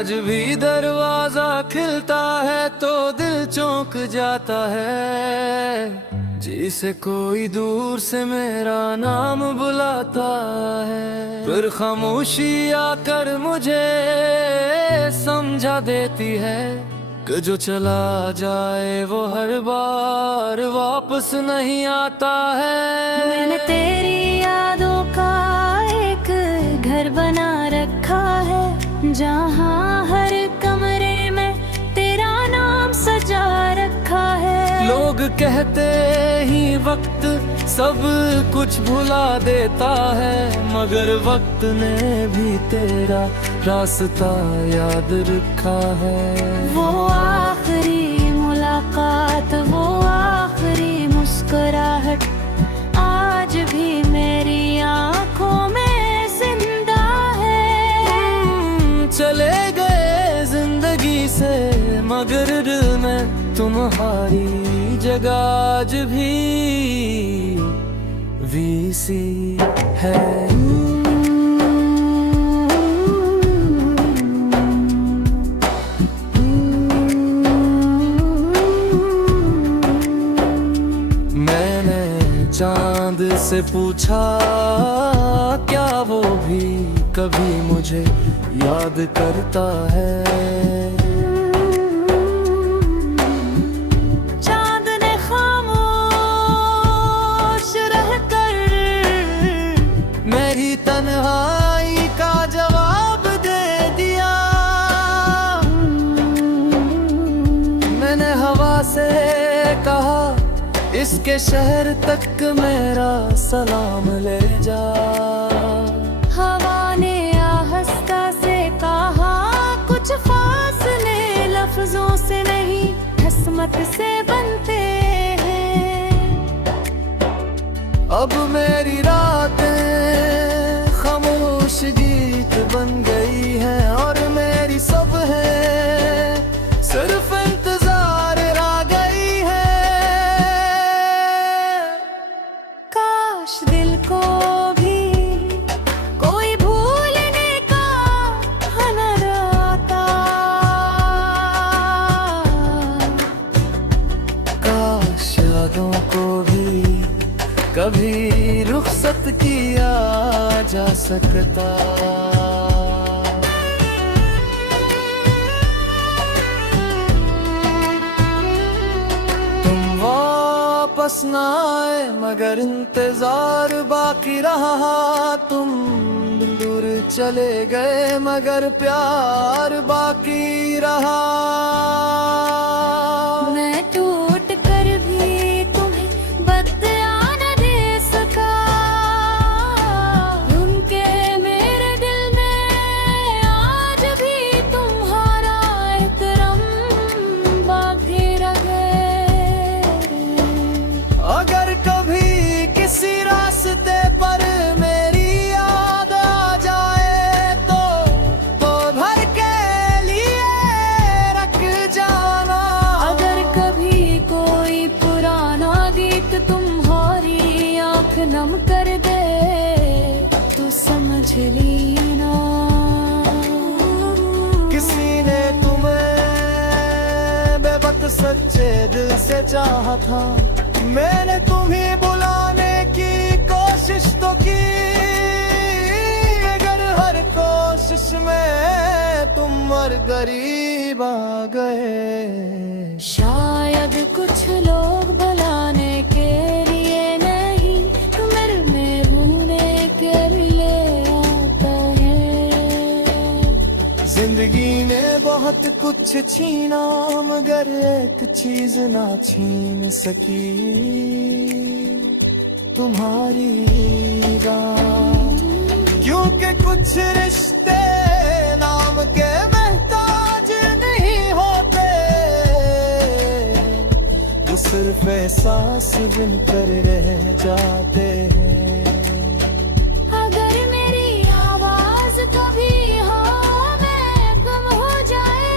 आज भी दरवाजा खिलता है तो दिल चौंक जाता है, जिसे कोई दूर से मेरा नाम बुलाता है। फिर खामोशी आकर मुझे समझा देती है कि जो चला जाए वो हर बार वापस नहीं आता है। मैंने तेरी यादों का एक घर बना रखा है, जहाँ हर कमरे में तेरा नाम सजा रखा है। लोग कहते ही वक्त सब कुछ भुला देता है, मगर वक्त ने भी तेरा रास्ता याद रखा है। वो आखिरी मुलाकात, वो आखिरी मुस्कुराहट आज भी मेरी आंखों में जिंदा है। चले गए जिंदगी से मगर दिल में तुम्हारी जगह आज भी वीसी है। चांद से पूछा क्या वो भी कभी मुझे याद करता है। चांद ने खामोश रहकर मेरी तन्हाई का जवाब दे दिया। मैंने हवा से कहा इसके शहर तक मेरा सलाम ले जा। हवा ने आहिस्ता से कहा कुछ फासले लफ्जों से नहीं किस्मत से बनते हैं। अब मेरी रातें खामोश गीत बन गई है और मेरी सब है सिर्फ इंतजार रह गई है। काश दिल को भी कोई भूलने का हुनर आता, काश यादों को भी कभी रुखसत किया जा सकता। वापस न आए मगर इंतजार बाकी रहा। तुम दूर चले गए मगर प्यार बाकी रहा। मैं टूट कर भी तुम्हें बदला न दे सका। उनके मेरे दिल में आज भी तुम्हारा एहतराम बाकी रह गए। अगर कभी किसी रास्ते पर मेरी याद आ जाए तो भर के लिए रख जाना। अगर कभी कोई पुराना गीत तुम्हारी आंख नम कर दे तो समझ लेना किसी ने तुम्हें बेवक्त सच्चे दिल से चाहा था। मैंने तुम्हें बुलाने की कोशिश तो की मगर हर कोशिश में तुम मर करीब आ गए। शायद कुछ लोग बुलाने के लिए नहीं मेरे में भूलने के लिए आता है। जिंदगी ने बहुत कुछ छीना मगर एक चीज ना छीन सकी तुम्हारी निगाह। क्योंकि कुछ रिश्ते नाम के मोहताज नहीं होते, जो सिर्फ एहसास बिन कर रह जाते हैं। अगर मेरी आवाज कभी कम हो जाए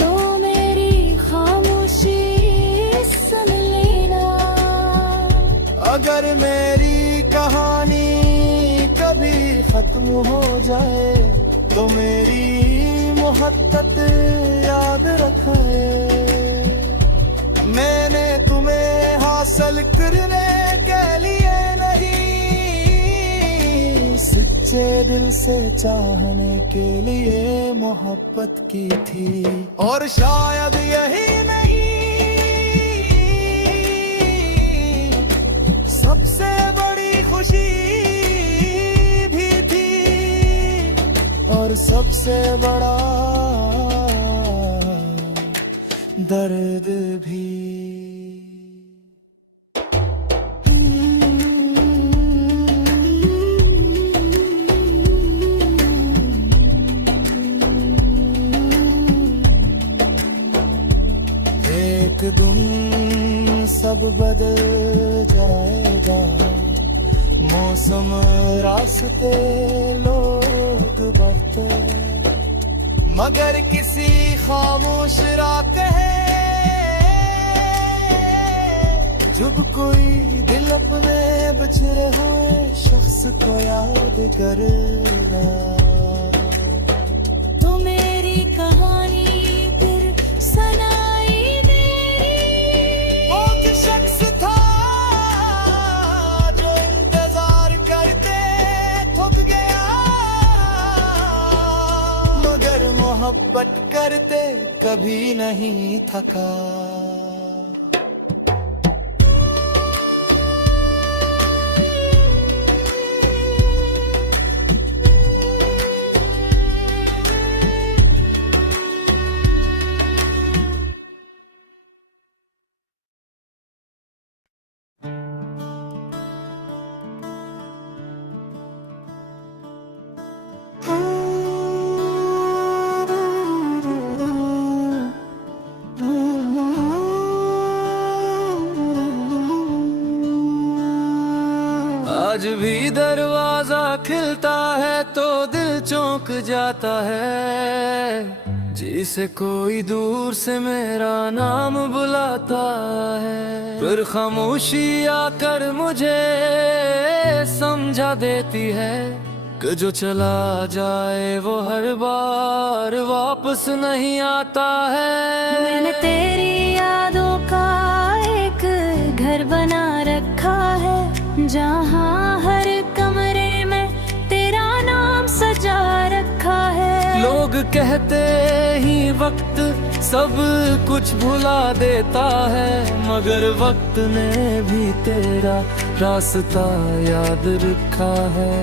तो मेरी खामोशी सुन लेना। अगर मेरी कहानी कभी खत्म हो जाए तो मेरी मोहब्बत याद रखे। मैंने तुम्हें हासिल करने के लिए नहीं, सच्चे दिल से चाहने के लिए मोहब्बत की थी। और शायद यही नहीं सबसे बड़ी खुशी भी थी, और सबसे बड़ा दर्द भी। एक दिन सब बदल जाएगा, मौसम, रास्ते, लोग बढ़ते, मगर किसी खामोश रात है जब कोई दिल अपने बिछड़े हुए शख्स को याद करेगा। तो मेरी कहानी फिर सुनाई मेरी। वो कि शख्स था जो इंतजार करते थक गया, मगर मोहब्बत करते कभी नहीं थका। आज भी दरवाजा खिलता है तो दिल चौंक जाता है, जिसे कोई दूर से मेरा नाम बुलाता है। फिर खामोशी आकर मुझे समझा देती है कि जो चला जाए वो हर बार वापस नहीं आता है। मैंने तेरी यादों का एक घर बना रखा है, जहाँ हर कमरे में तेरा नाम सजा रखा है। लोग कहते ही वक्त सब कुछ भुला देता है, मगर वक्त ने भी तेरा रास्ता याद रखा है।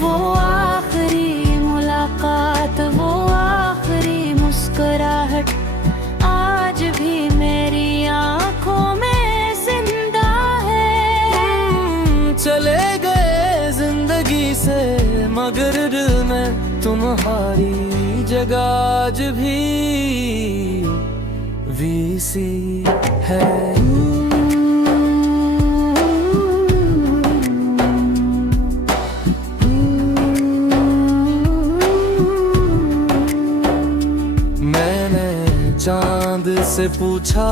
वो आखिरी मुलाकात, वो आखिरी मुस्कुराहट आज भी मेरी आंखों में जिंदा है। चले गए जिंदगी से मगर दिल में तुम्हारी जगह आज भी वीसी है। चांद से पूछा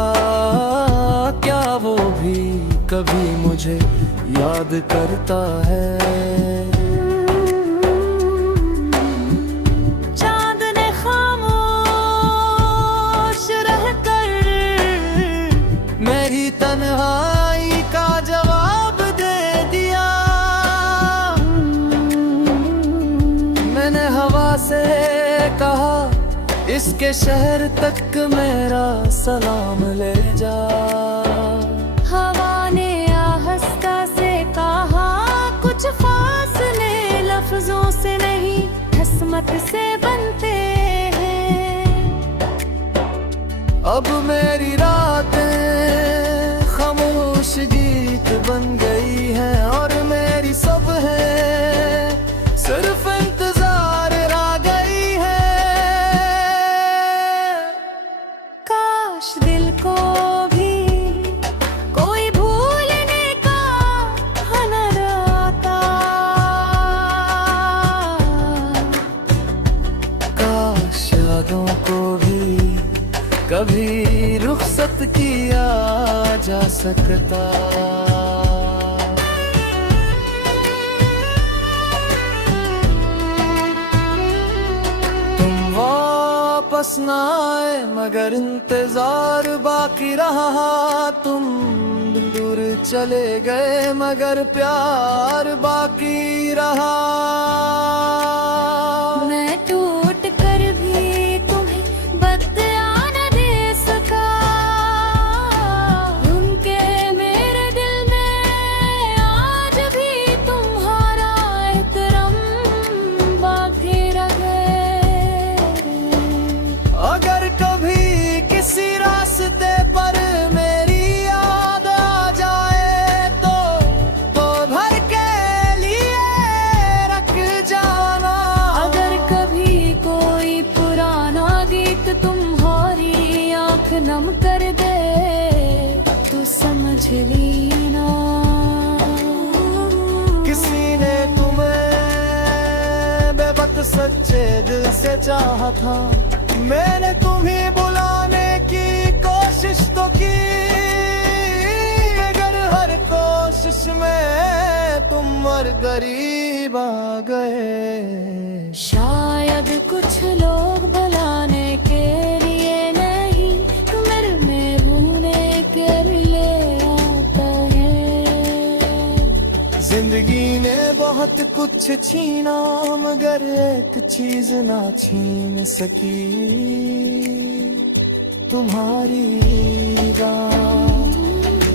क्या वो भी कभी मुझे याद करता है। चांद ने खामोश रहकर मेरी तन्हाई का जवाब दे दिया। मैंने हवा से कहा इसके शहर तक मेरा सलाम ले जा। हवा ने आहिस्ता से कहा कुछ फासले लफ्जों से नहीं किस्मत से बनते हैं। अब मेरी रातें खामोश गीत बन गई है और मेरी सब है सिर्फ इंतजार रह गई है। काश दिल को भी कोई भूलने का हुनर आता, काश यादों को भी कभी रुखसत किया जा सकता। वापस ना आए मगर इंतजार बाकी रहा। तुम दूर चले गए मगर प्यार बाकी रहा। मैं टूट कर भी तुम्हें बदला न दे सका। उनके मेरे दिल में आज भी तुम्हारा एहतराम बाकी रह गए। अगर कभी किसी रास्ते पर मेरी याद आ जाए तो भर के लिए रख जाना। अगर कभी कोई पुराना गीत तुम्हारी आंख नम कर दे तो समझ लेना। किसी ने तुम्हें बेवक्त सच्चे दिल से चाहा था। मैंने तुम्हें बुलाने की कोशिश तो की मगर हर कोशिश में तुम और करीब आ गए। शायद कुछ लोग भुलाने के लिए नहीं मेरे में भूलने के लिए आता है। जिंदगी ने बहुत कुछ छीना मगर एक चीज ना छीन सकी तुम्हारी याद।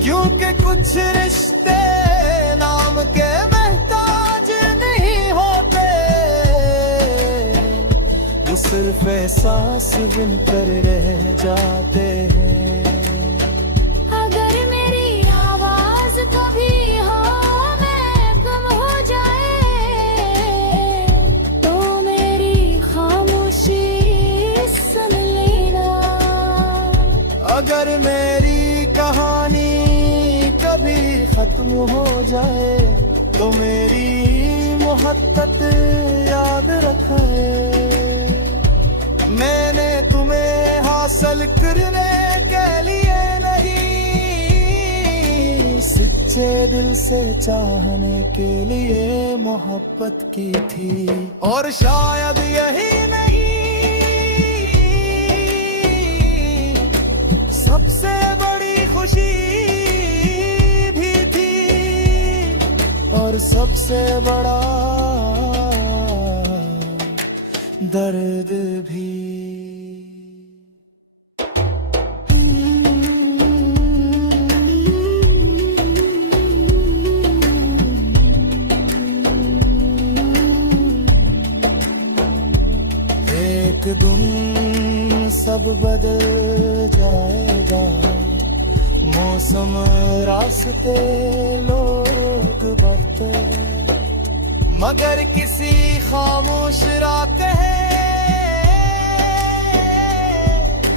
क्योंकि कुछ रिश्ते नाम के महताज नहीं होते, वो सिर्फ एहसास बिन कर रह जाते हैं। अगर मेरी आवाज कभी हो में कम हो जाए तो मेरी खामोशी सुन लेना। अगर मेरी कहानी कभी खत्म हो जाए तो मेरी मोहब्बत याद रखे। मैंने तुम्हें हासिल करने के लिए नहीं, सच्चे दिल से चाहने के लिए मोहब्बत की थी। और शायद यही नहीं सबसे बड़ी खुशी भी थी और सबसे बड़ा दर्द भी। एक दिन सब बदल जाएगा, मौसम रास्ते लोग बढ़ते, मगर किसी खामोश रात है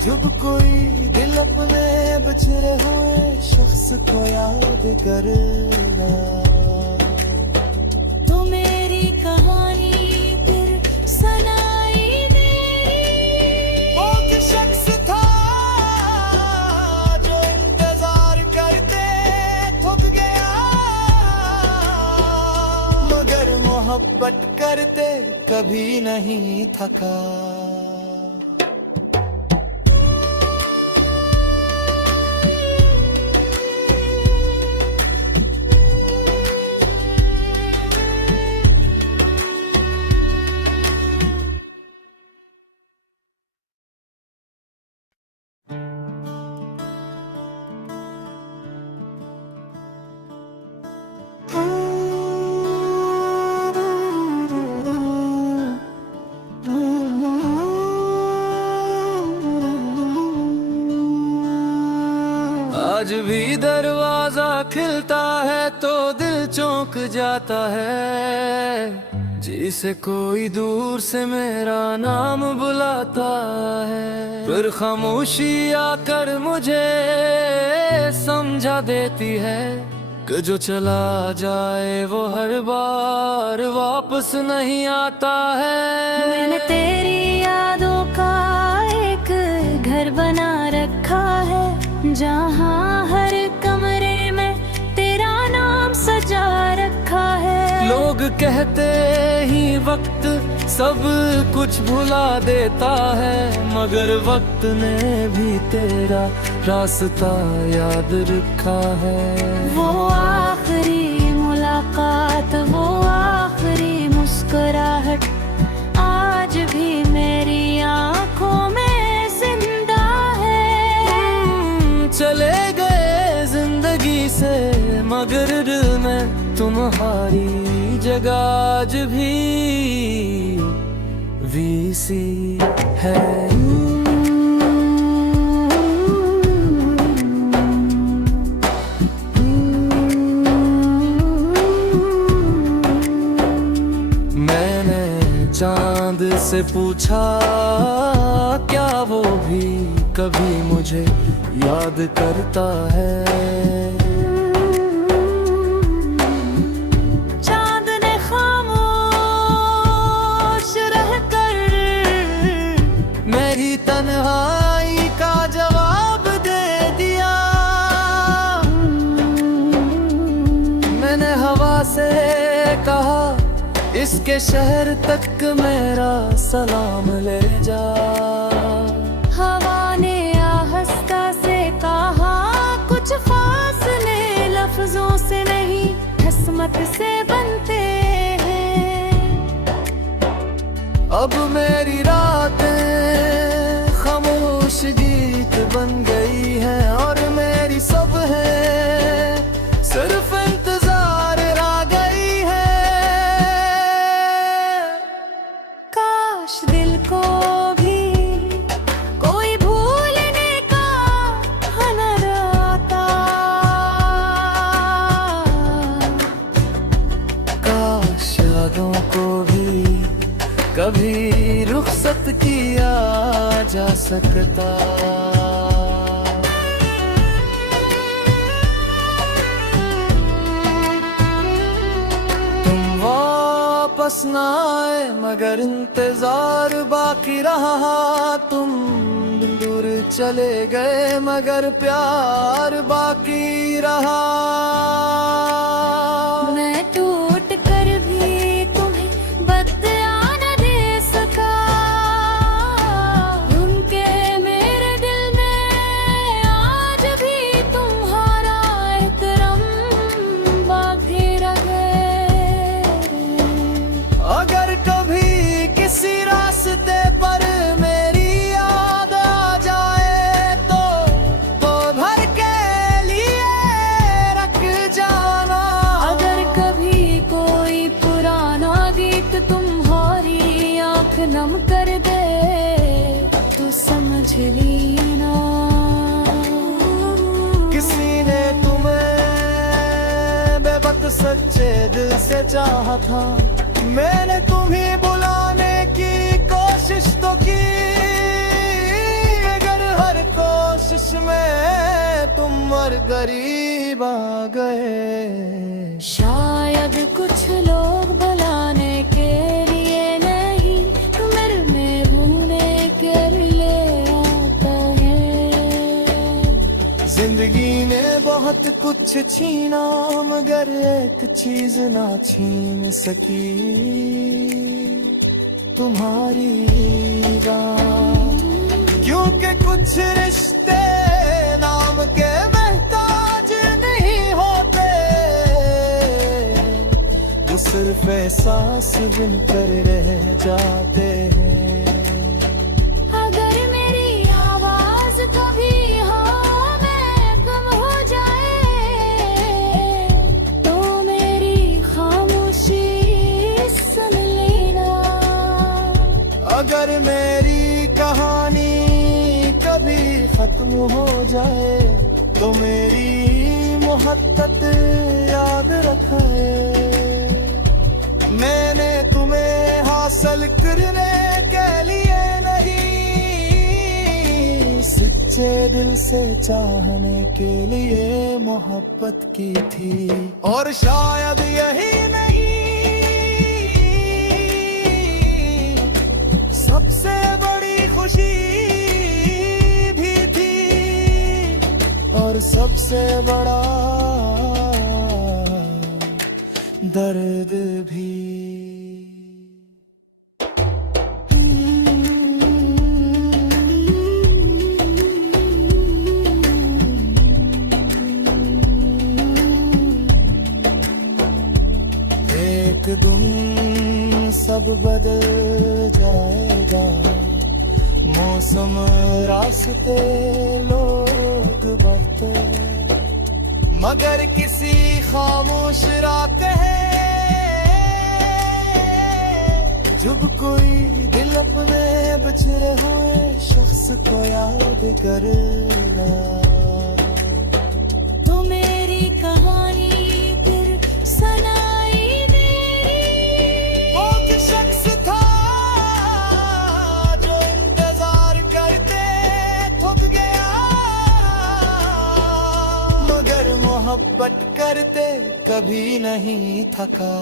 जब कोई दिल अपने बिछड़े हुए शख्स को याद करेगा। तो मेरी कहानी फिर सुनाई देगी। वो कि शख्स था जो इंतजार करते थक गया, मगर मोहब्बत करते कभी नहीं थका। आज भी दरवाजा खिलता है तो दिल चौंक जाता है, जिसे कोई दूर से मेरा नाम बुलाता है। फिर खामोशी आकर मुझे समझा देती है कि जो चला जाए वो हर बार वापस नहीं आता है। मैंने तेरी यादों का एक घर बना रखा है, जहाँ हर कमरे में तेरा नाम सजा रखा है। लोग कहते ही वक्त सब कुछ भुला देता है, मगर वक्त ने भी तेरा रास्ता याद रखा है। वो आखिरी मुलाकात, वो आखिरी मुस्कुराहट आज भी मेरी आंखों में जिंदा है। चले गए जिंदगी से मगर दिल में तुम्हारी जगह आज भी वीसी है। मैंने चांद से पूछा क्या वो भी कभी मुझे याद करता है। तन्हाई का जवाब दे दिया। मैंने हवा से कहा इसके शहर तक मेरा सलाम ले जा। हवा ने आहिस्ता से कहा कुछ फासले लफ्जों से नहीं किस्मत से बनते हैं। अब मेरी रातें खामोश गीत बन गई है और मेरी सब है सिर्फ इंतजार रह गई है। काश दिल को भी कोई भूलने का हुनर आता, काश यादों को भी कभी रुखसत किया जा सकता। तुम वापस न आए मगर इंतजार बाकी रहा। तुम दूर चले गए मगर प्यार बाकी रहा। मैं टूट कर भी तुम्हें बदला न दे सका। उनके मेरे दिल में आज भी तुम्हारा एहतराम बाकी रह गए। अगर कभी किसी रास्ते पर मेरी याद आ जाए तो भर के लिए रख जाना। अगर कभी कोई पुराना गीत तुम्हारी आंख नम कर दे तो समझ लेना किसी ने तुम्हें बेवक्त सच्चे दिल से चाहा था। मैंने तुम्हें बुलाने की कोशिश तो की मगर हर कोशिश में तुम मर करीब आ गए। शायद कुछ लोग बुलाने के लिए नहीं मेरे में भूलने के लिए आता है। जिंदगी ने बहुत कुछ छीना मगर एक चीज ना छीन सकी तुम्हारी याद। क्योंकि कुछ रिश्ते नाम के मोहताज नहीं होते, जो सिर्फ एहसास बनकर रह जाते हैं। अगर मेरी आवाज कभी हाँ में कम हो जाए तो मेरी खामोशी सुन लेना। अगर मेरी कहानी कभी खत्म हो जाए तो मेरी मोहब्बत याद रखाए। मैंने तुम्हें हासिल करने के लिए नहीं सच्चे दिल से चाहने के लिए मोहब्बत की थी। और शायद यही नहीं सबसे बड़ी खुशी भी थी और सबसे बड़ा दर्द भी। सब बदल जाएगा, मौसम, रास्ते, लोग, वक्त, मगर किसी खामोश रात है जब कोई दिल अपने बिछड़े हुए शख्स को याद करेगा। तो मेरी कहानी फिर सुनाई मेरी। वो कि शख्स था जो इंतजार करते थक गया, मगर मोहब्बत करते कभी नहीं थका।